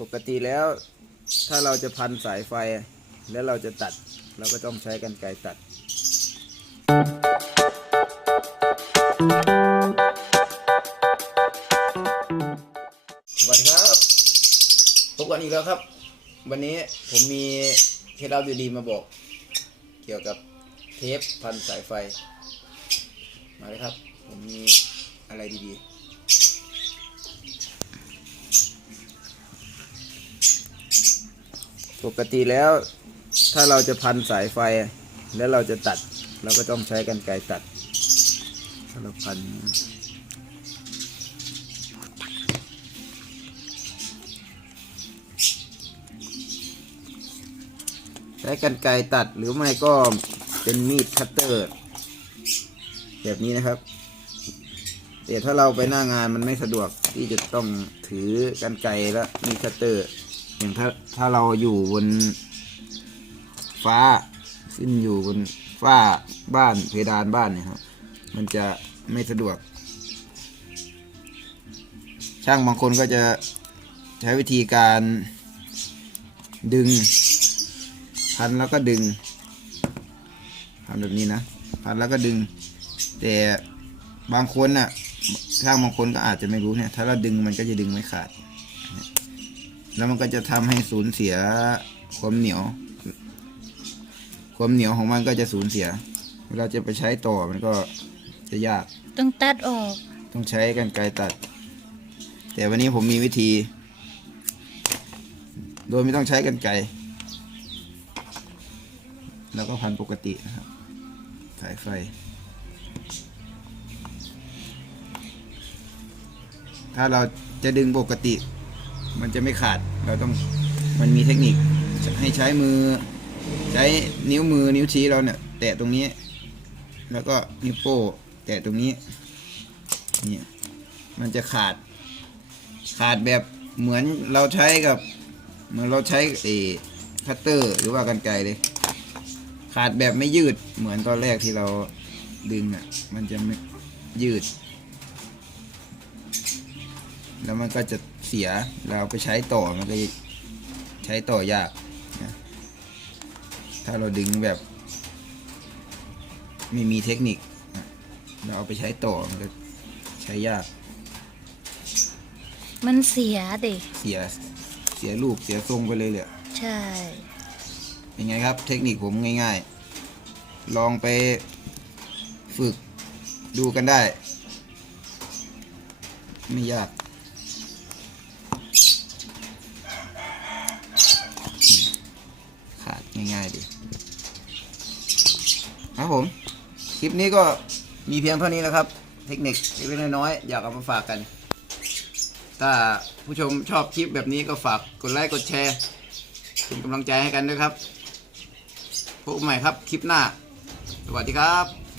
ปกติแล้ว ถ้าเราจะพันสายไฟ แล้วเราจะตัด เราก็ต้องใช้กันไกรตัด สวัสดีครับพบกันอีกแล้วครับ วันนี้ผมมีเคล็ดลับดีๆมาบอก เกี่ยวกับเทปพันสายไฟ มาเลยครับ ผมมีอะไรดีๆ ปกติแล้ว ถ้าเราจะพันสายไฟ แล้วเราจะตัด เราก็ต้องใช้กันไกรตัดถ้าเราพันใช้กันไกรตัดหรือไม่ก็เป็นมีดคัตเตอร์ แบบนี้นะครับแต่ถ้าเราไปหน้างานมันไม่สะดวกที่จะต้องถือกันไกรและมีดคัตเตอร์ อย่างถ้าถ้าเราอยู่บนฟ้าขึ้นอยู่บนฝ้าบ้านเพดานบ้านเนี่ยครับมันจะไม่สะดวก ช่างบางคนก็จะใช้วิธีการดึง พันแล้วก็ดึงพันแบบนี้นะ พันแล้วก็ดึง แต่บางคนน่ะช่างบางคนก็อาจจะไม่รู้เนี่ย ถ้าเราดึงมันก็จะดึงไม่ขาด แล้วมันก็จะทำให้สูญเสียความเหนียว ความเหนียวของมันก็จะสูญเสีย เวลาจะไปใช้ต่อมันก็จะยาก ต้องตัดออก ต้องใช้กันไกรตัด แต่วันนี้ผมมีวิธี โดยไม่ต้องใช้กันไกรแล้วก็พันปกตินะครับ สายไฟถ้าเราจะดึงปกติ มันจะไม่ขาดเราต้องมันมีเทคนิคให้ใช้มือ ใช้นิ้วมือนิ้วชี้เราเนี่ย แตะตรงนี้ แล้วก็นิ้วโป้แตะตรงนี้เนี่ยมันจะขาด ขาดแบบเหมือนเราใช้กับเหมือนเราใช้เอคัตเตอร์ หรือว่ากันไกรเลย ขาดแบบไม่ยืดเหมือนตอนแรกที่เราดึงอะ มันจะไม่ยืด แล้วมันก็จะ เสียเราเอาไปใช้ต่อมันก็ใช้ต่อยากนะถ้าเราดึงแบบ ไม่มีเทคนิคนะเราเอาไปใช้ต่อมันก็ใช้ยาก มันเสียเด็เสียเสียรูปเสียทรงไปเลยเลยใช่เป็นไงครับ เทคนิคผมง่าย ๆ ลองไปฝึกดูกันได้ ไม่ยาก ขาด ง่ายๆดีครับผม คลิปนี้ก็มีเพียงเท่านี้แล้วครับ เทคนิคเล็กๆน้อยๆอยากเอามาฝากกัน ถ้าผู้ชมชอบคลิปแบบนี้ก็ฝากกดไลค์กดแชร์เป็นกำลังใจให้กันด้วยครับพบใหม่ครับคลิปหน้า สวัสดีครับ